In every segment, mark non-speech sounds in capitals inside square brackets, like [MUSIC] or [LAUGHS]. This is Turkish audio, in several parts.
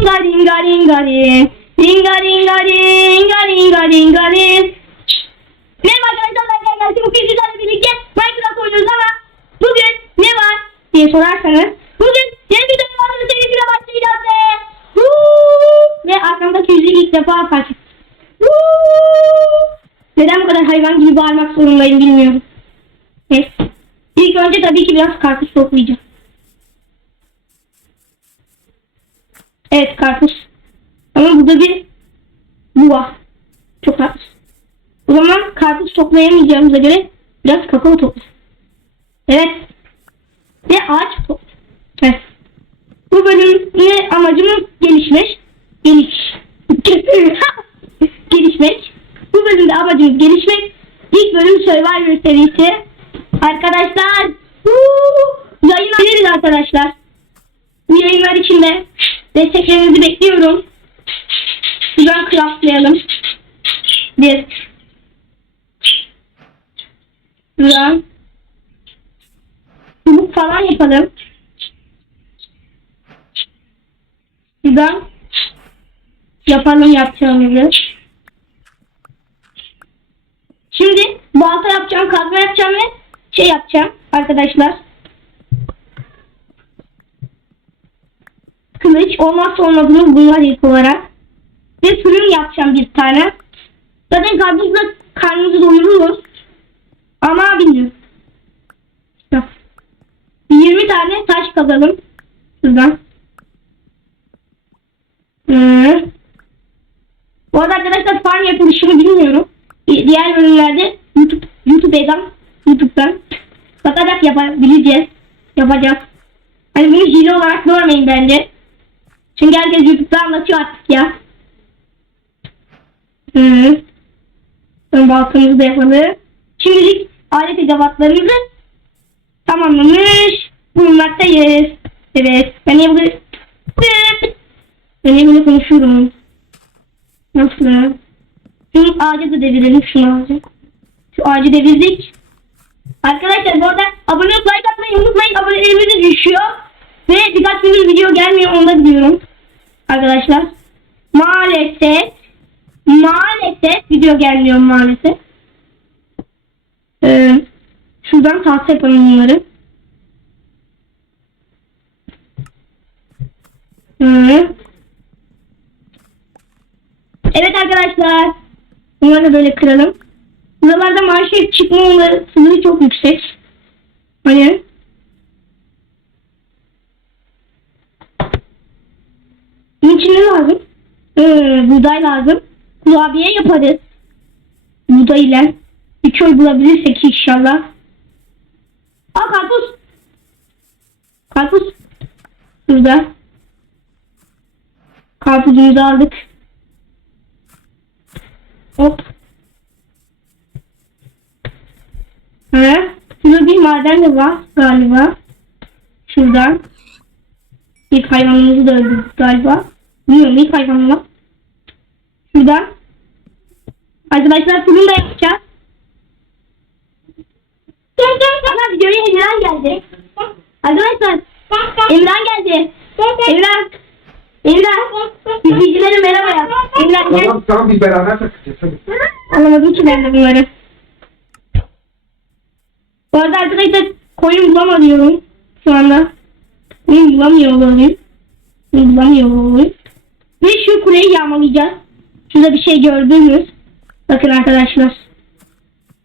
Ringa ringa ringa ring. Ringa ringa ringa ringa ringa ring. Merhaba arkadaşlar ben Gel Gelsin. Bugün sizlerle birlikte Minecraft oynuyoruz ama bugün ne var diye sorarsanız bugün yeni bir dönümanın serisine başlayacağız ve ve arkamdaki yüzü ilk defa fark! Neden bu kadar hayvan gibi bağırmak zorundayım bilmiyorum. Neyse. İlk önce tabii ki biraz karpuz toplayacağım. Evet karpuz. Ama burada bir bu var. Çok karpuz. O zaman karpuz toplayamayacağımıza göre biraz kakao toplayalım. Evet. Ve ağaç toplayalım. Evet. Bu bölümde amacımız gelişmek. Geliş. [LAUGHS] gelişmek. Bu bölümde amacımız gelişmek. İlk bölüm Survivor serisi. Arkadaşlar. huu, Yayın veririz arkadaşlar. Bu yayınlar için de desteklerinizi bekliyorum. Şuradan craftlayalım. Bir. Şuradan. Çubuk falan yapalım. Şuradan. Yapalım yapacağımızı. Şimdi balta yapacağım, kazma yapacağım ve şey yapacağım arkadaşlar. Kılıç olmazsa olmazımız bunlar ilk olarak. Ve fırın yapacağım bir tane. Zaten karpuzla karnımızı doyururuz. Ama bilmiyorum. Yok. 20 tane taş kazalım. Şuradan. Hmm. Bu arada arkadaşlar farm yapılışını bilmiyorum. Di- Diğer bölümlerde YouTube YouTube'dan YouTube'dan bakarak yapabileceğiz. Yapacağız. Hani bunu hile olarak görmeyin bence. Çünkü herkes YouTube'da anlatıyor artık ya. Hı. Ön balkonumuzu da yapalım. Şimdilik alet edevatlarımızı tamamlamış bulunmaktayız. Evet. Ben niye burada... Ben niye böyle konuşuyorum? Nasıl? Şu ağacı da devirelim şunu ağacı. Şu ağacı devirdik. Arkadaşlar bu arada abone olup like atmayı unutmayın. Abonelerimiz düşüyor. Ve birkaç gündür video gelmiyor onu da biliyorum. Arkadaşlar. Maalesef. Maalesef video gelmiyor maalesef. Ee, şuradan tahta yapalım bunları. Hı. Evet arkadaşlar. Bunları da böyle kıralım. Buralarda maaşı çıkma olasılığı çok yüksek. Hani Bunun için ne lazım? Ee, buğday lazım. Kurabiye yaparız. Buğday ile. Bir köy bulabilirsek inşallah. Aa karpuz. Karpuz. Burada. Karpuzumuzu aldık. Hop. Ha, şurada bir maden de var galiba. Şuradan. İlk hayvanımızı da öldürdük galiba. Bilmiyorum ilk hayvan mı? Şuradan. Arkadaşlar fırın da yapacağız. Gel gel gel. Hadi videoya Emran geldi. Arkadaşlar. Emran geldi. Emran. Emran. İzleyicilere merhaba yap. Tamam tamam biz beraber takacağız. Hadi. Anlamadım ki ben de bunları. Bu arada arkadaşlar koyun bulamıyorum şu anda. Koyun bulamıyor olayım. Koyun bulamıyor olayım. Ve şu kuleyi yağmalayacağız. Şurada bir şey gördünüz. Bakın arkadaşlar.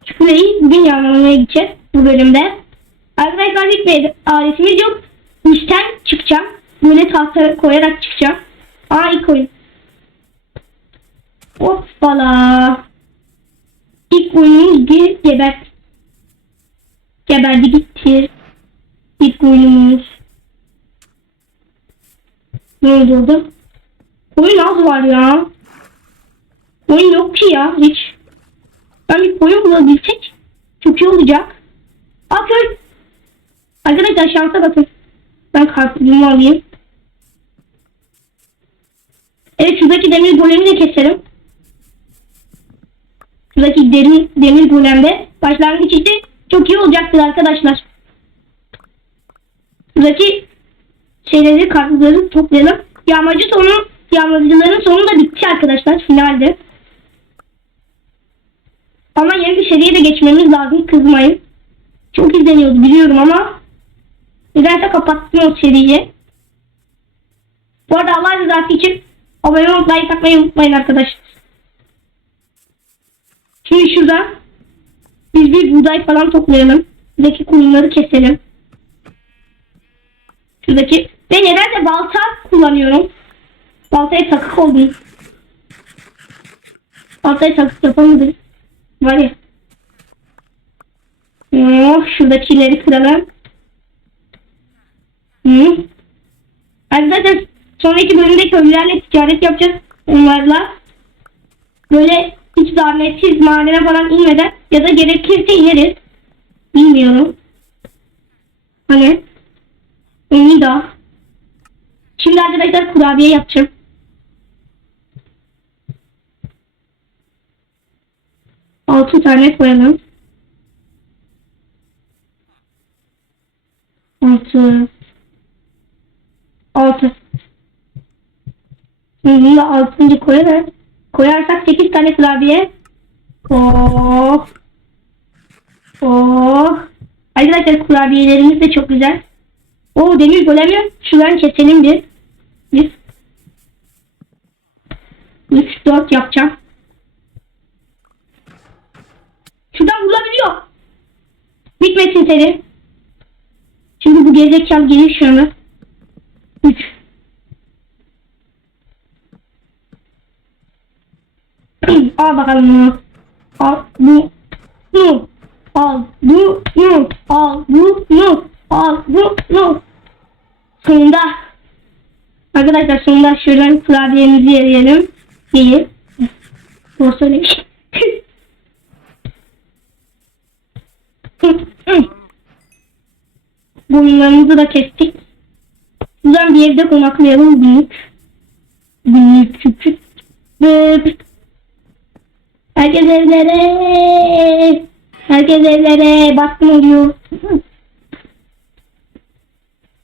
Şu kuleyi bugün yağmalamaya gideceğiz bu bölümde. Arkadaşlar hiç bir aletimiz yok. Üstten çıkacağım. Böyle tahta koyarak çıkacağım. Aa ilk. Hoppala. İlk oyunumuz bir geber. Geberdi gitti. İlk oyunumuz. Ne oldu? Oyun az var ya. Oyun yok ki ya hiç. Ben bir koyun bulabilsek çok iyi olacak. Köy. Arkadaşlar şansa bakın. Ben karpuzumu alayım. Evet şuradaki demir golemi de keserim. Şuradaki derin, demir golemde başlangıç için çok iyi olacaktır arkadaşlar. Şuradaki şeyleri kartları toplayalım. yağmacı sonu yağmacıların sonu da bitti arkadaşlar finalde. Ama yeni bir seriye de geçmemiz lazım kızmayın. Çok izleniyordu biliyorum ama nedense kapattım o seriyi. Bu arada Allah rızası için abone olup like unutmayın arkadaşlar. Şimdi şurada biz bir buğday falan toplayalım. Buradaki koyunları keselim. Şuradaki ve nedense balta kullanıyorum. Baltaya takık oldum. Baltaya takık yapamadım. Var ya. Oh, şuradakileri kıralım. Hı. Arkadaşlar sonraki bölümde köylülerle ticaret yapacağız onlarla. Böyle hiç zahmetsiz madene falan inmeden ya da gerekirse ineriz. Bilmiyorum. Hani daha. Şimdi arkadaşlar kurabiye yapacağım. Altı tane koyalım. Altı. Altı. Bunu da altıncı koyarız. Koyarsak 8 tane klavye. Oh. Oh. Arkadaşlar kurabiyelerimiz de çok güzel. O demir golemi şuradan keselim bir. Biz 3 4 yapacağım. Şuradan vurabiliyor. Bitmesin seni. Şimdi bu gerizekalı gelir şunu. 3 [CLEARS THROAT] Al bakalım bunu. Al bu. Bu. Al bu. Bu. Al bu. Bu. Al bu. Bu. Sonunda. Arkadaşlar sonunda şuradan kurabiyemizi yiyelim. Yiyin. Doğru söylemiş. [LAUGHS] Bunlarımızı da kestik. Buradan bir evde konaklayalım büyük. Büyük küçük. Büyük. Herkes evlere. Herkes evlere. Baskın oluyor.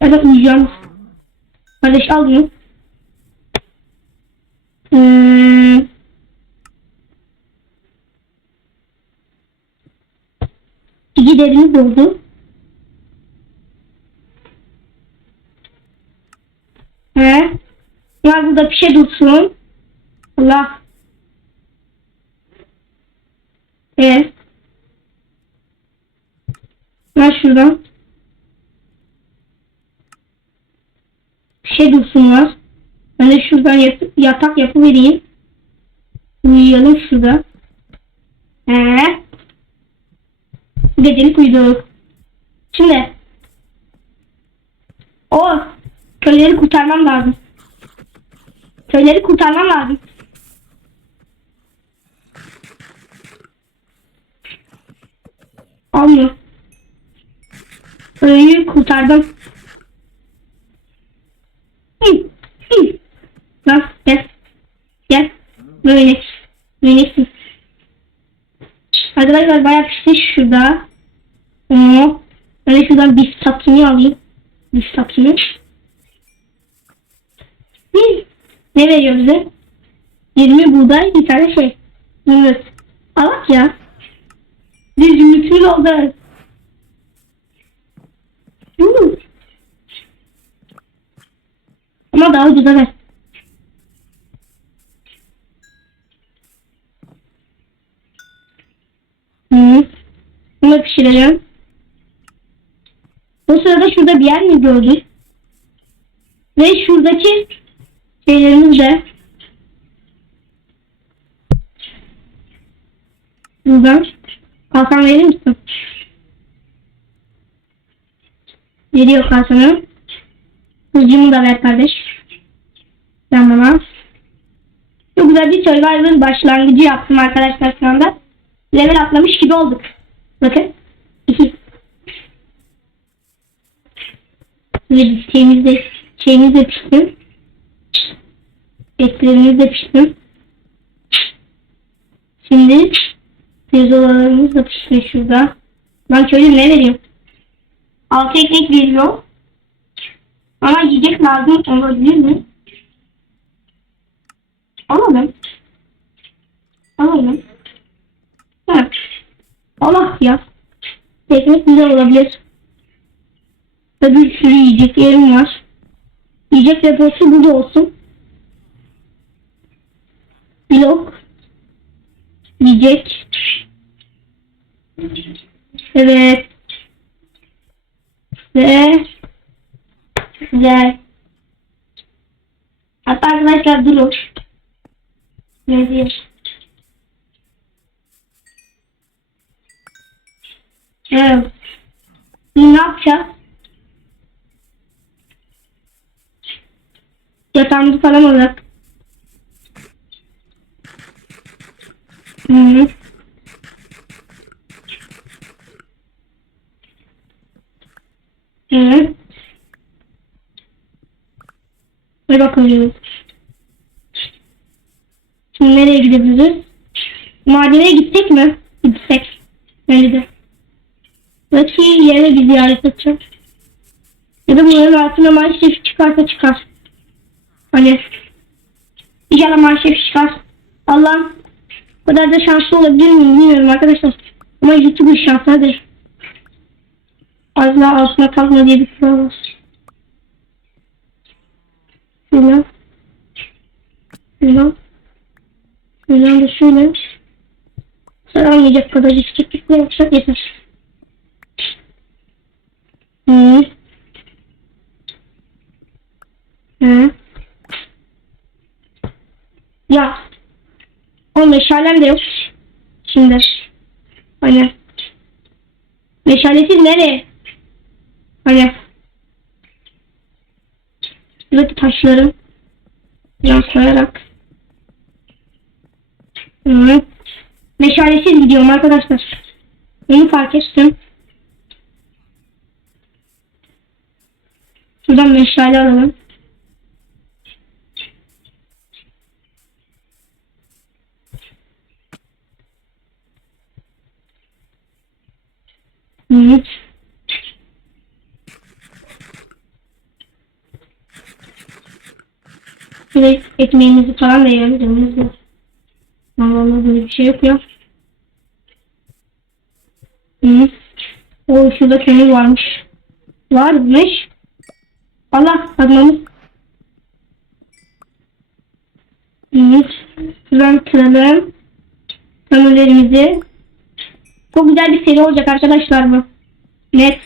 Da uyuyacağım. Kardeş al bunu. Hmm. İki derimiz oldu. He. Bunlar burada bir şey dursun. Allah. Evet. Ver şuradan. Bir şey dursunlar. Ben de şuradan yat yatak yapıvereyim. Uyuyalım şurada. He. Gecelik uyuduk. Şimdi. O. Köyleri kurtarmam lazım. Köyleri kurtarmam lazım. Almıyor. Köyü kurtardım. Lan gel. Gel. Böyle. Böylesin. Arkadaşlar bayağı pişti şurada. Oo. De şuradan bir takimi alayım. Bir. Bir. Ne veriyor bize? 20 buğday bir tane şey. Zümrüt. Alak ya. Bir zümrütümüz oldu. Ama daha ucuza ver. Hı. Bunu pişireceğim. Bu sırada şurada bir yer mi gördük? Ve şuradaki şeylerimiz de buradan kalkan verir misin? Veriyor kalkanı. Hızcımı da ver kardeş. Bana. Çok güzel bir Survivor başlangıcı yaptım arkadaşlar şu anda. Level atlamış gibi olduk. Bakın. İki. Ve şeyimiz de, şeyimiz de pişti. Etlerimiz de pişti. Şimdi Pirzolarımız da pişmiş şurada. Ben şöyle ne vereyim? Altı ekmek veriyor. Ama yiyecek lazım olabilir mi? Alalım. Alalım. Evet. Allah ya. Ekmek güzel olabilir. Ve bir sürü yiyecek yerim var. Yiyecek deposu burada olsun. Blok. Yiyecek. Evet. Ve güzel. Hatta arkadaşlar durun. Ne diyeyim? Evet. Ne yapacağız? Yatağımızı falan alacak. Hı. Hı. Bakalım. Şimdi nereye gidebiliriz? Madene gittik mi? Gitsek. Bence de. Belki yere bir ziyaret edeceğim. Ya da bunların altına maalesef çıkarsa çıkar. Hani İnşallah maalesef çıkar. Allah'ım bu kadar da şanslı olabilir miyim bilmiyorum arkadaşlar. Ama YouTube şanslı hadi. Az daha altına kalkma diye bir kural var. Şöyle. Şöyle. Şöyle de şöyle. Sarılmayacak kadar yükseklikle yapsak yeter. Hı. Hı. Ya. O meşalem de yok. Şimdi. Hani. Meşalesiz nereye? Hani. Buradaki taşları. Biraz koyarak. Hı. Meşalesiz gidiyorum arkadaşlar. Onu fark ettim. Şuradan meşale alalım. Evet. Şöyle ekmeğimizi falan da yiyelim. Canımız. Allah Allah böyle bir şey yok ya. Hı. O şurada kömür varmış. Varmış. Allah kazmamız. Evet. Şuradan kıralım. Kömürlerimizi. Çok güzel bir seri olacak arkadaşlar bu. Net.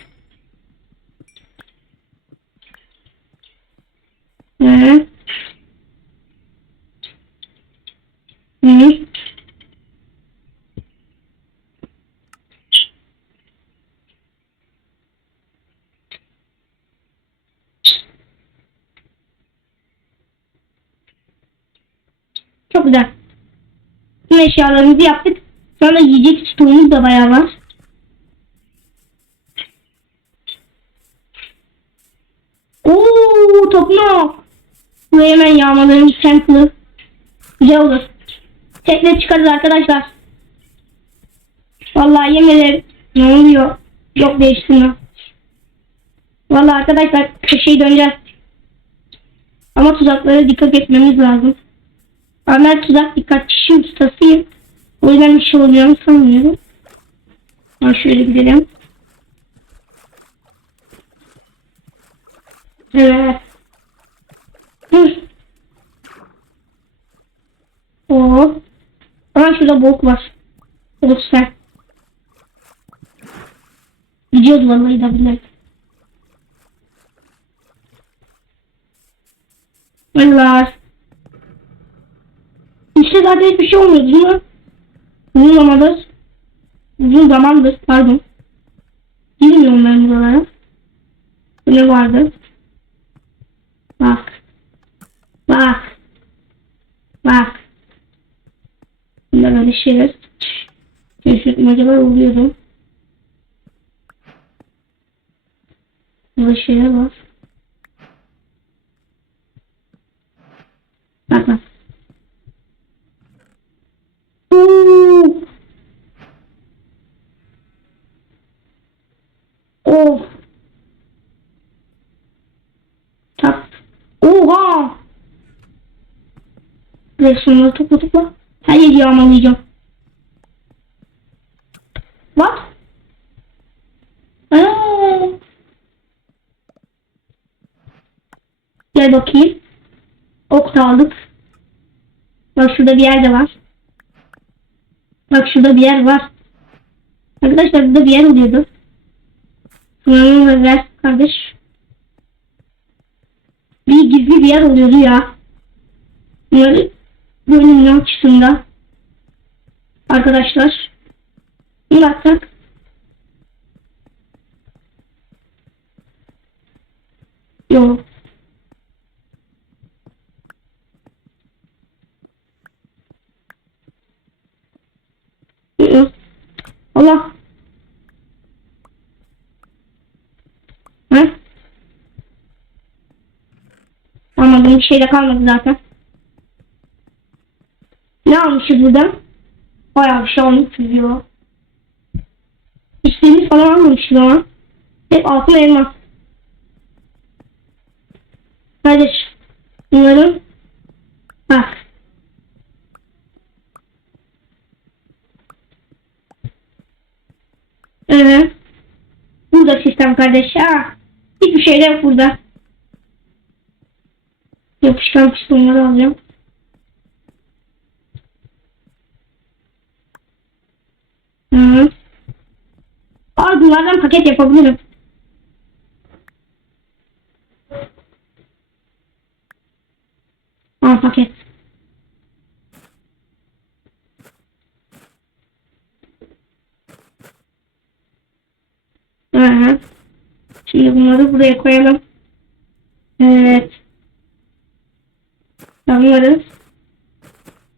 Çok güzel. Tüm eşyalarımızı yaptık. Sonra yiyecek stoğumuz da bayağı var. Oo toprak. Buraya hemen yağmalarım sample'ı. Güzel olur. Tekne çıkarız arkadaşlar. Vallahi yemeler ne oluyor? Yok değiştirme. Vallahi arkadaşlar köşeyi döneceğiz. Ama tuzaklara dikkat etmemiz lazım. Ama ben tuzak dikkatçi ustasıyım. O yüzden bir şey olacağını sanmıyorum. Ha şöyle gidelim. Evet. Dur. Oo. Ama şurada bok var. Bok sen. Gidiyoruz vallahi da billahi. Vallahi. İşte zaten hiçbir şey olmuyor değil mi? Uzun zamandır. Uzun zamandır pardon. Girmiyorum ben buralara. Bu ne vardı? Bak. Bak. Bak. Bunda böyle şeyler. Şaşırtmacalar oluyordu. Böyle şeyler var. Bak bak. Oo. Of. Tak. Oha. Resimleri topla topla. Her yeri yağmalayacağım. Bak. Aa. Gel bakayım. Ok da aldık. Bak şurada bir yer de var. Bak şurada bir yer var. Arkadaşlar burada bir yer oluyordu. Da ver kardeş. Bir gizli bir yer oluyordu ya. Böyle bölümün açısında. Arkadaşlar. Bir baksak. Yok. Allah. Hı? Anladım bir şey de kalmadı zaten. Almışız buradan? Bayağı bir şey almışız ya. İstediğimiz falan almamışız ama. Hep altın elmas. Kardeş. Bunların bak. Evet. Burada sistem kardeş. Ha. Hiçbir şey yok burada. Yapışkan pistonları alacağım. Hı. Al bunlardan paket yapabilirim. Al paket. Hı. Şimdi bunları buraya koyalım. Evet. Bunları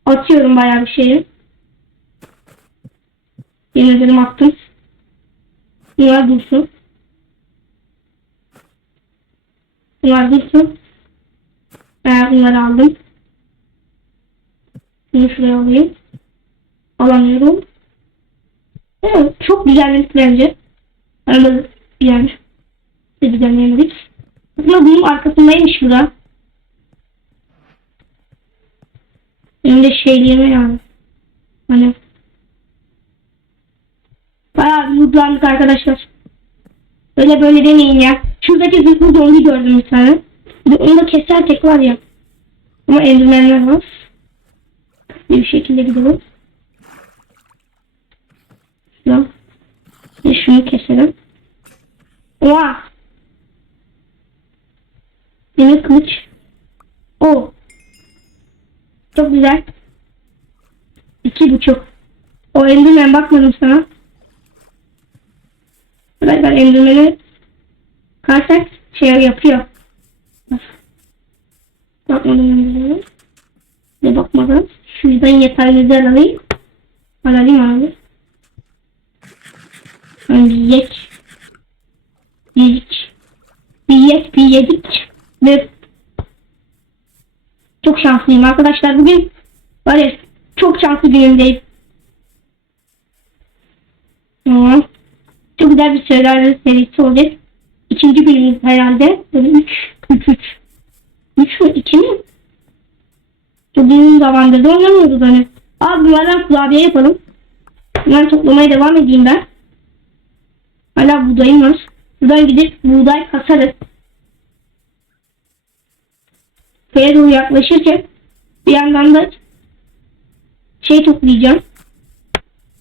atıyorum bayağı bir şeyi. Yenilerim attım. Bunlar dursun. Bunlar dursun. Ben bunları aldım. Bunu şuraya alayım. Alamıyorum. Evet, çok güzelmiş bence. Arada yer. Bir düzenleyemedik. Aslında bunun arkasındaymış bu da. Benim de şeyliğime yani. Hani Bayağı bir mutlandık arkadaşlar. Öyle böyle demeyin ya. Şuradaki zırhlı zombi gördüm bir tane. Onu da kesersek var ya. Ama endirmenler var. Bir şekilde gidelim. Bir de şunu keselim. Oha. Demir kılıç. O. Çok güzel. İki buçuk. O endirmen bakmadım sana. Arkadaşlar endirmeni karsak şey yapıyor. Bakmadım endirmeni. Ne bakmadım. Şuradan yeterli alayım. Alayım alayım. Hangi yek? Yedik. Bir yek bir yedik. Ve çok şanslıyım arkadaşlar. Bugün var ya çok şanslı günümdeyim. Tamam. Çok güzel bir Survivor serisi olacak. İkinci bölümümüz herhalde. Böyle 3, 3, 3. 3 mü? 2 mi? Uzun zamandır da oynamıyoruz hani. Abi bunlardan kurabiye yapalım. Bunları toplamaya devam edeyim ben. Hala buğdayım var. Buradan gidip buğday kasarız. Köye doğru yaklaşırken bir yandan da şey toplayacağım.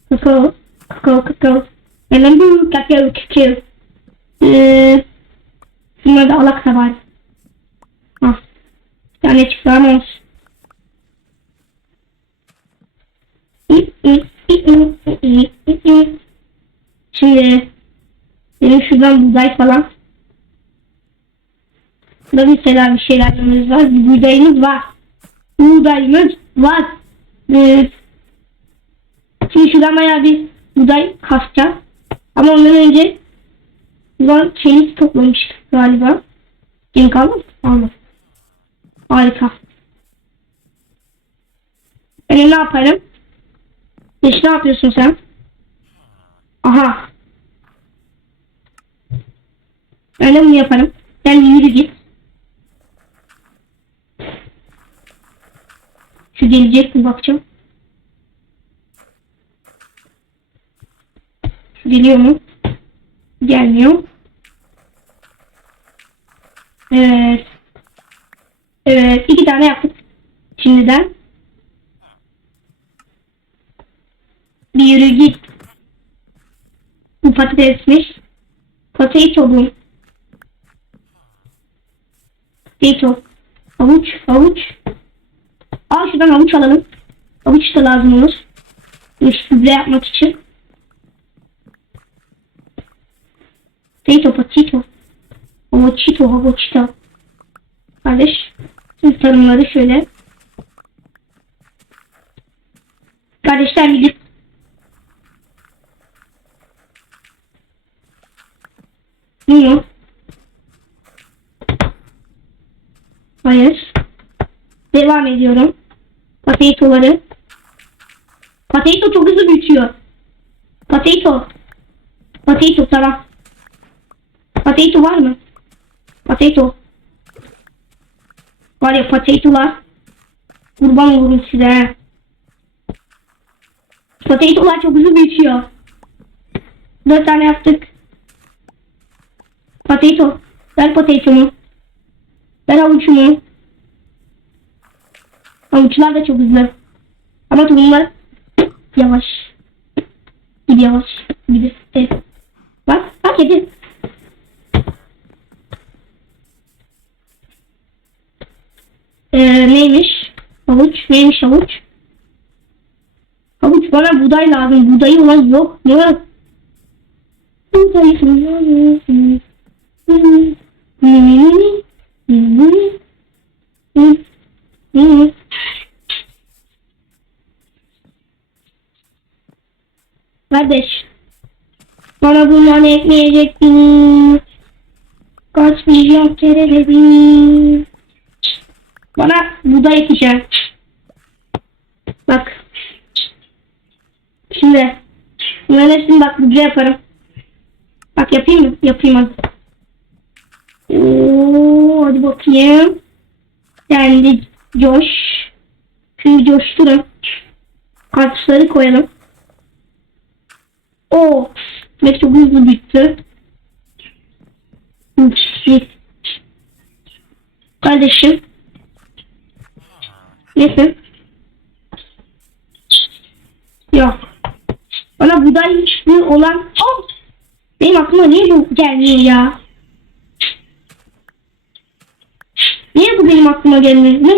Kakao. Kakao kakao. Hemen bu kakao kakao. Ee, bunları da alak var. Ah. Bir tane olsun. Şimdi benim şuradan buğday falan. Burada şeyler bir şeylerimiz var. Bir buğdayımız var. Buğdayımız var. Ee, şimdi şuradan bayağı bir buğday kasacağım. Ama ondan önce buradan çeyiz toplamıştık galiba. Kim kaldı mı? Harika. Ben ne yaparım? Geç ne yapıyorsun sen? Aha. Ben de yaparım. Sen yürü git. Şu gelecek mi bakacağım. Şu geliyor mu? Gelmiyor. Evet. Evet. iki tane yaptık. Şimdiden. Bir yürü git. Bu patatesmiş. Potato bu. Potato. Havuç, havuç. Al şuradan havuç alalım. Havuç da lazım olur. Üstüne yapmak için. Potato, potato. Havuçito, havuçito. Kardeş. Tüm tarımları şöyle. Kardeşler gidip Bu mu? Hayır. Devam ediyorum. Potato'ları. Potato çok hızlı büyütüyor. Potato. Potato tamam. Potato var mı? Potato. Var ya potato'lar. Kurban olurum size. Potato'lar çok hızlı büyütüyor. Dört tane yaptık. Potato. Ver potato'mu. Ver havuçumu. Havuçlar da çok hızlı. Ama tohumlar yavaş. Gibi yavaş. Gibi. Evet. Bak. Bak yedi. Ee, neymiş? Havuç. Neymiş havuç? Havuç bana buğday lazım. Buğdayı olan yok. Yok. Buğdayı. Kardeş. Bana bunları ekmeyecektiniz. Kaç milyon kere dedim. Bana buğday ekeceğim. Bak. Şimdi. Bunların bak buğday yaparım. Bak yapayım mı? Yapayım hadi. Oo, hadi bakayım. Kendi coş. Şimdi coşturun. Kartuşları koyalım. Oo. Ve çok hızlı bitti. Kardeşim. Nesin? Yok. Bana buğday olan... Oh! Benim aklıma niye bu gelmiyor ya? Niye bu benim aklıma gelmiyor? Ne?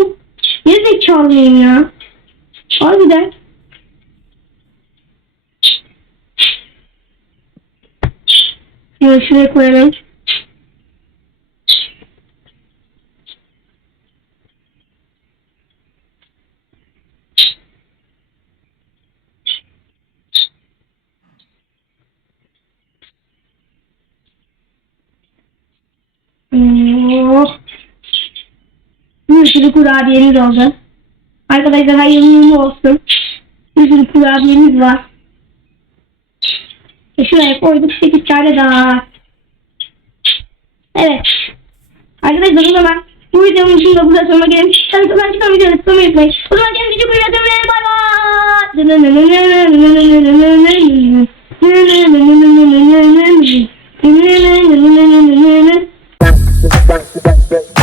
Niye zekalıyım ya? Harbiden. Şunu şuraya koyalım. Oh. Bir sürü kurabiyemiz oldu. Arkadaşlar hayırlı olsun. Bir sürü kurabiyemiz var. E şuraya koyduk 8 tane daha. Evet. Arkadaşlar o zaman bu videonun için de burada sonuna. Tabii ki ben çıkan videoyu tutmayı unutmayın. O zaman kendinize çok iyi bakın ve bay bay.